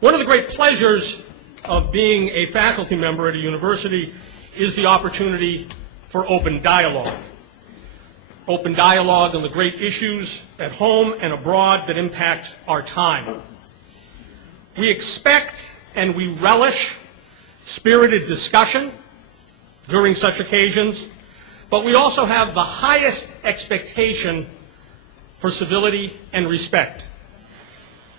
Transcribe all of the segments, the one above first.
One of the great pleasures of being a faculty member at a university is the opportunity for open dialogue. Open dialogue on the great issues at home and abroad that impact our time. We expect and we relish spirited discussion during such occasions, but we also have the highest expectation for civility and respect.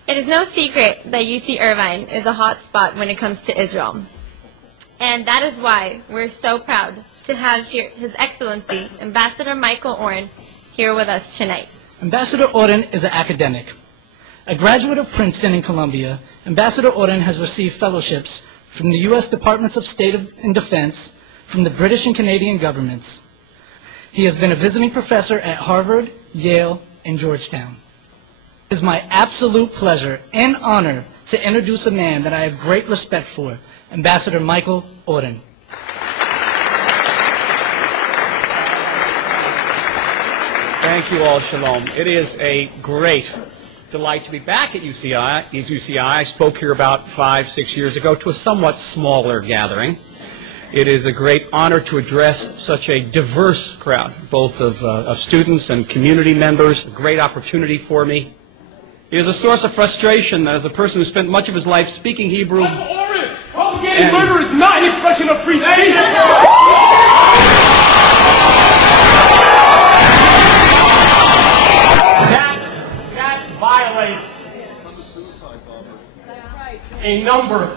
It is no secret that UC Irvine is a hot spot when it comes to Israel. And that is why we're so proud to have here His Excellency, Ambassador Michael Oren, here with us tonight. Ambassador Oren is an academic. A graduate of Princeton and Columbia, Ambassador Oren has received fellowships from the U.S. Departments of State and Defense, from the British and Canadian governments. He has been a visiting professor at Harvard, Yale, and Georgetown. It is my absolute pleasure and honor to introduce a man that I have great respect for, Ambassador Michael Oren. Thank you all, Shalom. It is a great delight to be back at UCI. I spoke here about 5-6 years ago to a somewhat smaller gathering. It is a great honor to address such a diverse crowd, both of students and community members. A great opportunity for me. It is a source of frustration that as a person who spent much of his life speaking Hebrew. Oren, propagating murder is not an expression of free speech. That violates a number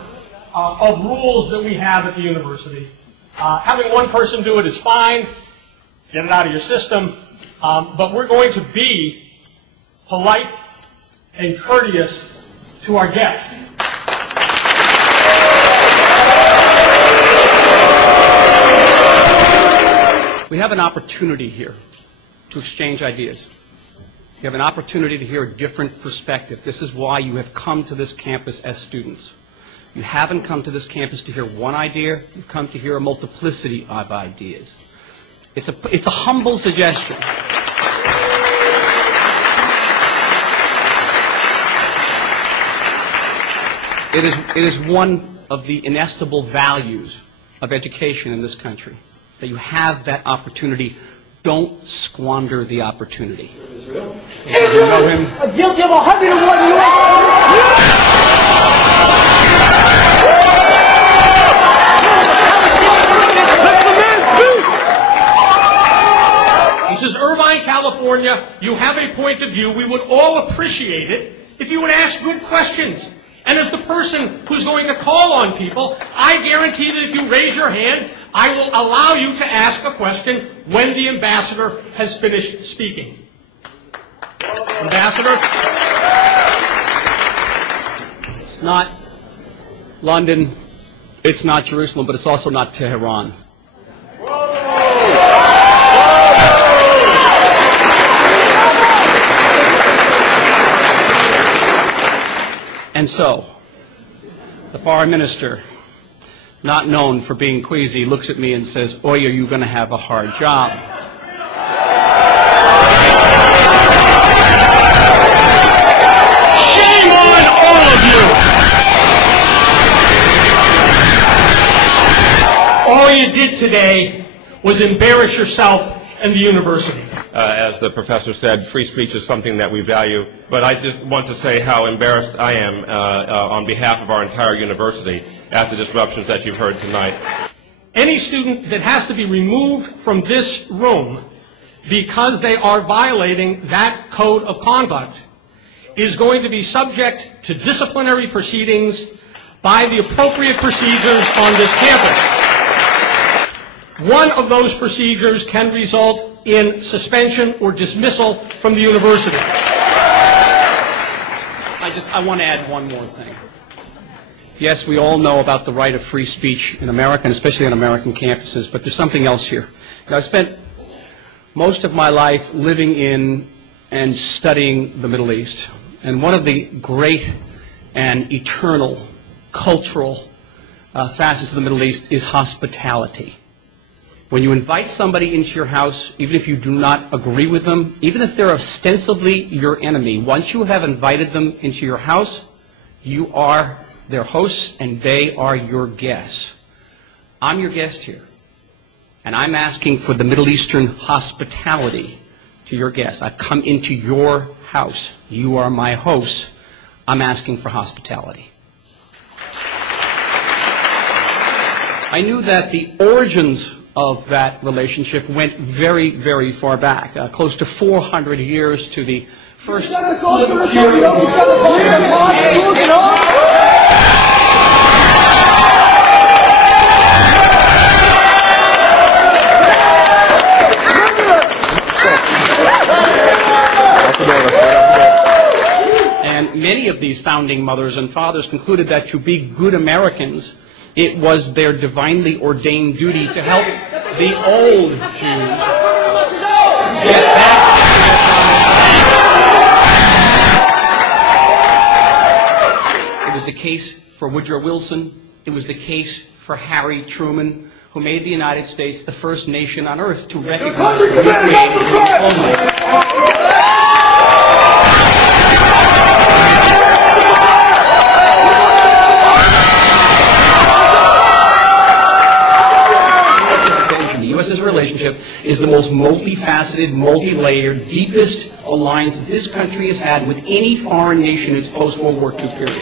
of rules that we have at the university. Having one person do it is fine. Get it out of your system. But we're going to be polite and courteous to our guests. We have an opportunity here to exchange ideas. You have an opportunity to hear a different perspective. This is why you have come to this campus as students. You haven't come to this campus to hear one idea. You've come to hear a multiplicity of ideas. It's a humble suggestion. It is one of the inestimable values of education in this country, that you have that opportunity. Don't squander the opportunity. Israel, you know him. Guilty of 101 U.S. This is Irvine, California. You have a point of view. We would all appreciate it if you would ask good questions. And as the person who's going to call on people, I guarantee that if you raise your hand, I will allow you to ask a question when the ambassador has finished speaking. Ambassador? It's not London, it's not Jerusalem, but it's also not Tehran. And so, the foreign minister, not known for being queasy, looks at me and says, "Oy, are you going to have a hard job?" Shame on all of you! All you did today was embarrass yourself and the university. As the professor said, free speech is something that we value, but I just want to say how embarrassed I am on behalf of our entire university at the disruptions that you've heard tonight. Any student that has to be removed from this room because they are violating that code of conduct is going to be subject to disciplinary proceedings by the appropriate procedures on this campus. One of those procedures can result in suspension or dismissal from the university. I want to add one more thing. Yes, we all know about the right of free speech in America, and especially on American campuses, but there's something else here. I've spent most of my life living in and studying the Middle East, and one of the great and eternal cultural facets of the Middle East is hospitality. When you invite somebody into your house, even if you do not agree with them, even if they're ostensibly your enemy, once you have invited them into your house, you are They're hosts, and they are your guests. I'm your guest here, and I'm asking for the Middle Eastern hospitality to your guests. I've come into your house. You are my hosts. I'm asking for hospitality. I knew that the origins of that relationship went very, very far back, close to 400 years to the first political period. And many of these founding mothers and fathers concluded that to be good Americans, it was their divinely ordained duty to help the old Jews get back. It was the case for Woodrow Wilson. It was the case for Harry Truman, who made the United States the first nation on earth to recognize the recreated Jewish homeland. The U.S.'s relationship is the most multifaceted, multi-layered, deepest alliance this country has had with any foreign nation in its post-World War II period.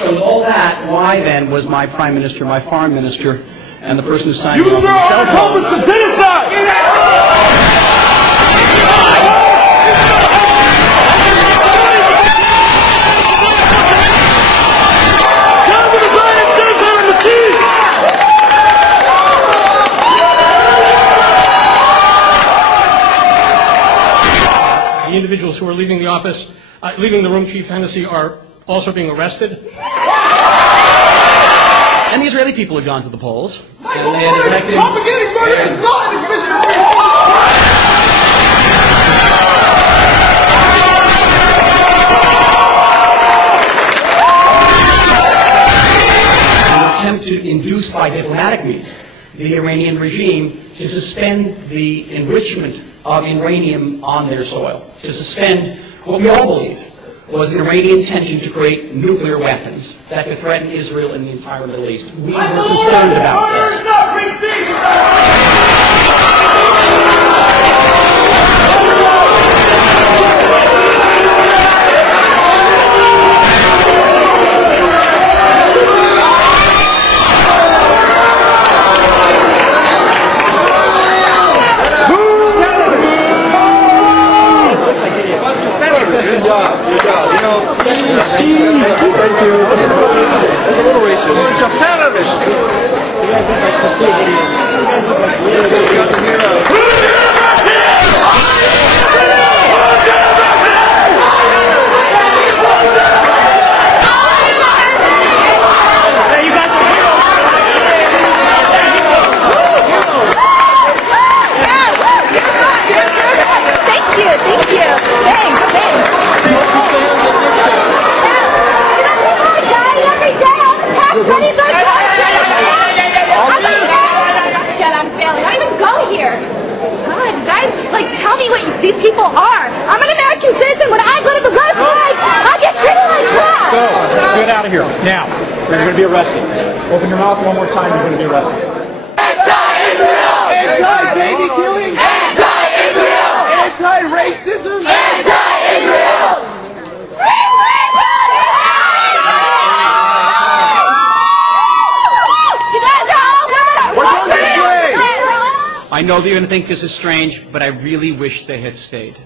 So with all that, why then was my Prime Minister, my Foreign Minister, and the person who signed me off on the cell phone... The individuals who are leaving the office, leaving the room, Chief Hennessy, are also being arrested. And the Israeli people had gone to the polls. And they had elected... Propagating murder is not his mission of an attempt to induce by diplomatic means the Iranian regime to suspend the enrichment of uranium on their soil, to suspend what we all believe was an Iranian intention to create nuclear weapons that could threaten Israel and the entire Middle East. We were concerned about this. These people are. I'm an American citizen. When I go to the website, I get treated like crap. Go. Get out of here. Now. You're going to be arrested. Open your mouth one more time. You're going to be arrested. anti-Israel! Anti-baby killing! Anti-Israel! Anti-racism! Anti-Israel! I know that you're going to think this is strange, but I really wish they had stayed.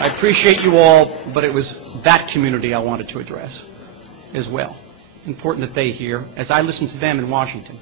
I appreciate you all, but it was that community I wanted to address as well. Important that they hear, as I listen to them in Washington.